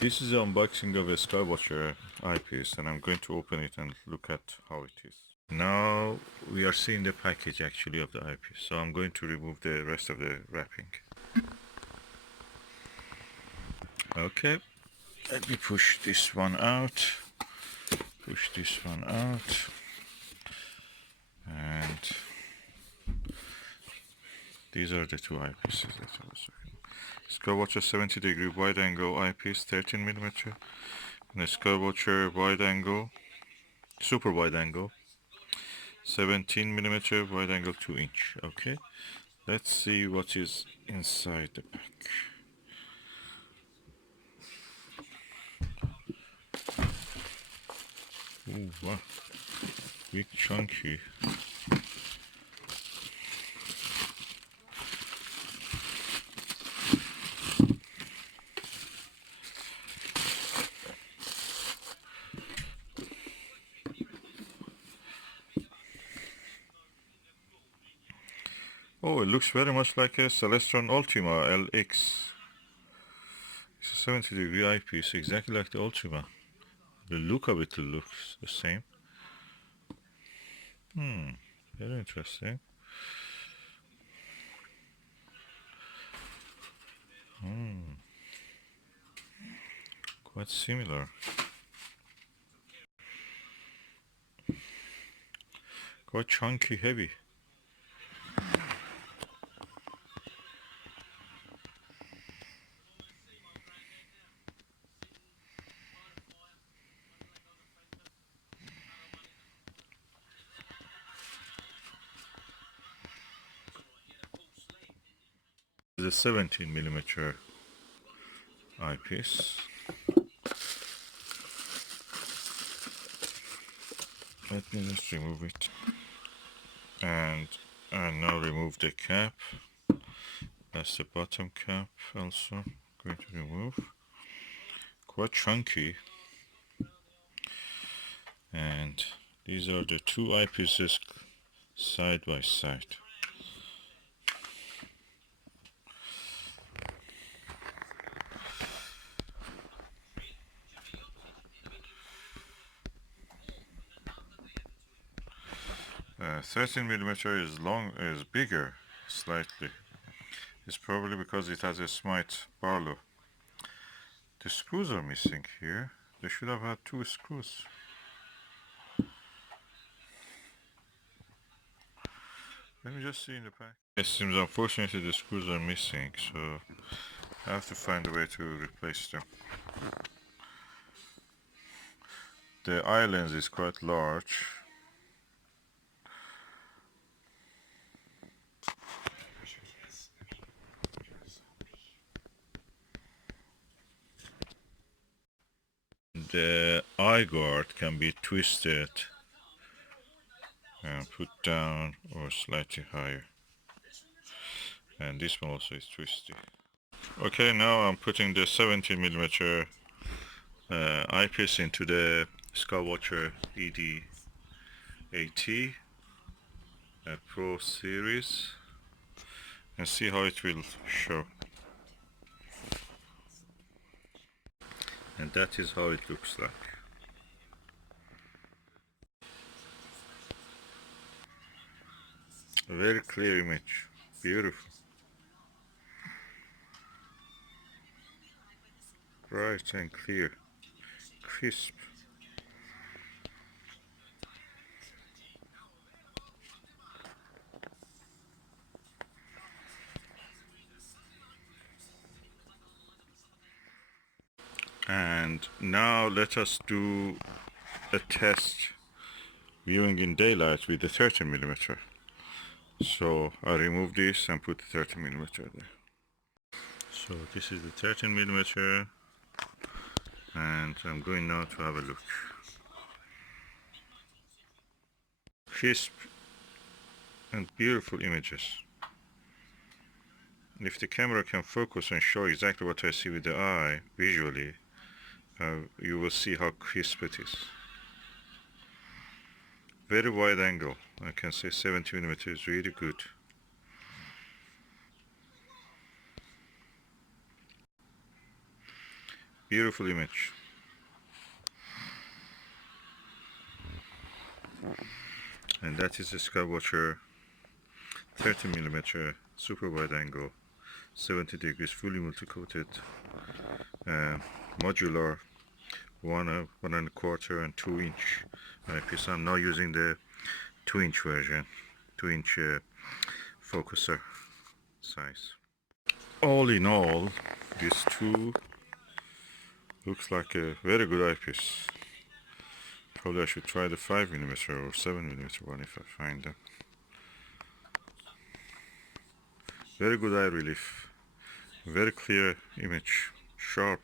This is an unboxing of a Skywatcher eyepiece, and I'm going to open it and look at how it is. Now we are seeing the package actually of the eyepiece, so I'm going to remove the rest of the wrapping. Okay, let me push this one out, and these are the two eyepieces that I was looking at. Skywatcher 70-degree wide angle eyepiece, 13mm, and a Skywatcher wide angle, super wide angle, 17mm wide angle 2-inch. Okay, let's see what is inside the pack. Ooh, wow, big chunky. Oh, it looks very much like a Celestron Ultima LX. It's a 70-degree eyepiece, exactly like the Ultima. The look of it looks the same. Very interesting. Quite similar. Quite chunky, heavy. It's a 17mm eyepiece. Let me just remove it. And now remove the cap. That's the bottom cap also. Going to remove. Quite chunky. And these are the two eyepieces side by side. Uh, 13mm is bigger slightly. It's probably because it has a Smite Barlow. The screws are missing here. They should have had two screws. Let me just see in the pack. It seems unfortunately the screws are missing, so I have to find a way to replace them. The eye lens is quite large. The eye guard can be twisted and put down or slightly higher. And this one also is twisty. Okay, now I'm putting the 17mm eyepiece into the Skywatcher ED80 Pro series and see how it will show. And that is how it looks like. A very clear image, beautiful. Bright and clear, crisp. And now let us do a test viewing in daylight with the 13mm. So I remove this and put the 13mm there. So this is the 13mm, and I'm going now to have a look. Crisp and beautiful images. If the camera can focus and show exactly what I see with the eye visually, you will see how crisp it is. Very wide angle. I can say 70mm is really good. Beautiful image. And that is a Skywatcher 30mm super wide angle, 70 degrees, fully multi-coated, modular, 1.25 and 2-inch eyepiece. I'm now using the 2-inch version, 2-inch focuser size. All in all, this two looks like a very good eyepiece. Probably I should try the 5mm or 7mm one if I find them. Very good eye relief, very clear image, sharp.